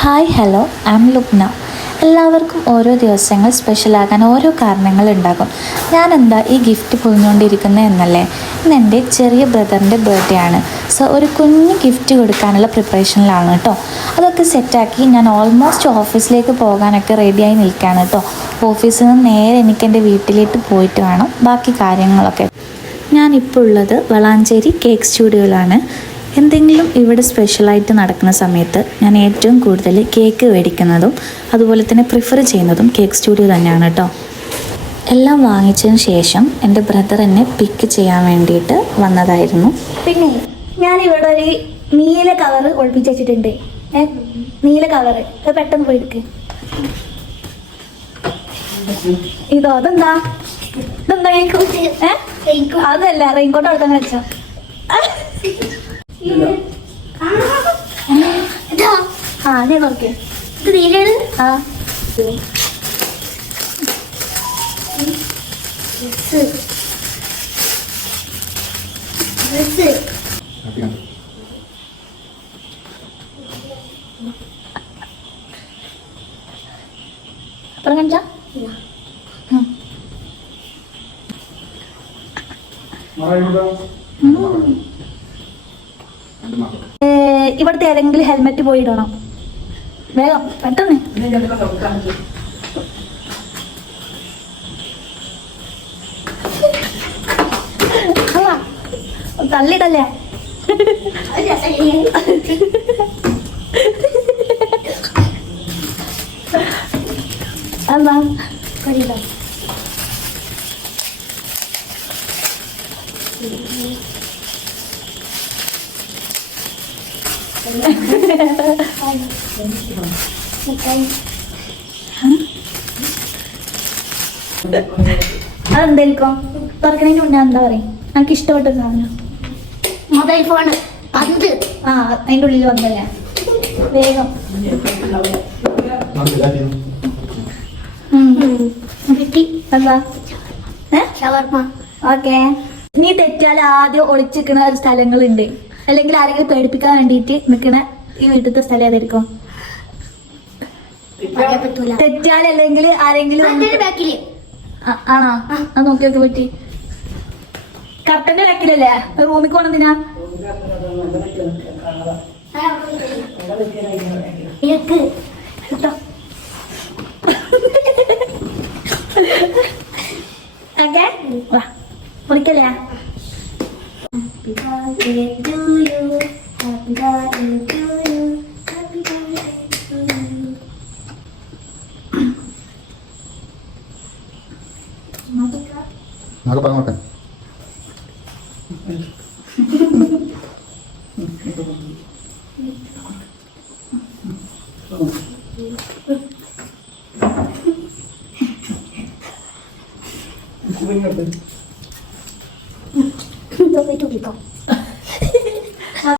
Hi hello. I am ലുക്ന. എല്ലാവർക്കും ഓരോ ദിവസങ്ങൾ സ്പെഷ്യലാകാൻ ഓരോ കാരണങ്ങൾ ഉണ്ടാകും. ഞാൻ എന്താ ഈ ഗിഫ്റ്റ് പൊതിഞ്ഞുകൊണ്ടിരിക്കുന്നത് എന്നല്ലേ? ഇന്ന് എന്റെ ചെറിയ ബ്രദറിന്റെ ബർത്ത്ഡേ ആണ്. സോ ഒരു കുഞ്ഞ് ഗിഫ്റ്റ് കൊടുക്കാനുള്ള പ്രിപ്പറേഷനിലാണ് കേട്ടോ. അതൊക്കെ സെറ്റാക്കി ഞാൻ ഓൾമോസ്റ്റ് ഓഫീസിലേക്ക് പോകാനൊക്കെ റെഡിയായി നിൽക്കുകയാണ് കേട്ടോ. ഓഫീസിൽ നിന്ന് നേരെ എനിക്ക് എന്റെ വീട്ടിലേക്ക് പോയിട്ട് വേണം. ബാക്കി കാര്യങ്ങളൊക്കെ. ഞാനിപ്പോൾ ഉള്ളത് വളാഞ്ചേരി കേക്ക് സ്റ്റുഡിയോയിലാണ് എന്തെങ്കിലും ഇവിടെ സ്പെഷ്യലായിട്ട് നടക്കുന്ന സമയത്ത് ഞാൻ ഏറ്റവും കൂടുതൽ കേക്ക് മേടിക്കുന്നതും അതുപോലെ തന്നെ പ്രിഫർ ചെയ്യുന്നതും കേക്ക് സ്റ്റുഡിയോ തന്നെയാണ് കേട്ടോ. എല്ലാം വാങ്ങിച്ചതിന് ശേഷം എന്റെ ബ്രദർ എന്നെ പിക്ക് ചെയ്യാൻ വേണ്ടിയിട്ട് വന്നതായിരുന്നു. പിന്നെ ഞാൻ ഇവിടെ ഒരു നീല കവർ ഒളിപ്പിച്ച് വെച്ചിട്ടുണ്ട്. ഏ നീല കവർ അത് പെട്ടെന്ന് പോയി എടുക്ക്. ഇതോ അതെന്താ? ഇതെന്താ? ഏ? അതല്ല റെയിൻകോട്ട് എടുക്കാൻ വെച്ചോ. ആ ഞാൻ നോക്കേ. ഇത് നീലാണ് ആ. അപ്പുറം കാണിച്ചാ? ഉം. ഇവിടുത്തെ ഏതെങ്കിലും ഹെൽമെറ്റ് പോയി ഇടണം. വേഗം പെട്ടെന്ന്. തള്ളിടല്ലേ? അതാ അതെന്തായിരിക്കും തുറക്കണതിന് മുന്നേ എന്താ പറയും? എനിക്ക് ഇഷ്ടപ്പെട്ട സാധനം. മൊബൈൽ ഫോൺ പന്ത്. ആ അതിന്റെ ഉള്ളിൽ വന്നല്ലേ വേഗം. ഓക്കെ. നീ തെറ്റാൽ ആദ്യം ഒളിച്ചിരിക്കണ ഒരു സ്ഥലങ്ങളുണ്ട്. അല്ലെങ്കിൽ ആരെങ്കിലും പേടിപ്പിക്കാൻ വേണ്ടിയിട്ട് നിൽക്കണ ഈ വീട്ടിലത്തെ സ്ഥലം ഏതായിരിക്കും? തെറ്റാൽ അല്ലെങ്കിൽ ആരെങ്കിലും ആ- ആണോ? അത് നോക്കി നോക്കി പറ്റി. കർട്ടന്റെ ബാക്കിലല്ലേ? റൂമിൽ കൊണ്ടെന്തിനാ ഇലക്ക് കേട്ടോ ഓക്കെ വാ മുറിക്കല്ലേ നമുക്ക് പറഞ്ഞു നോക്കാം Itu.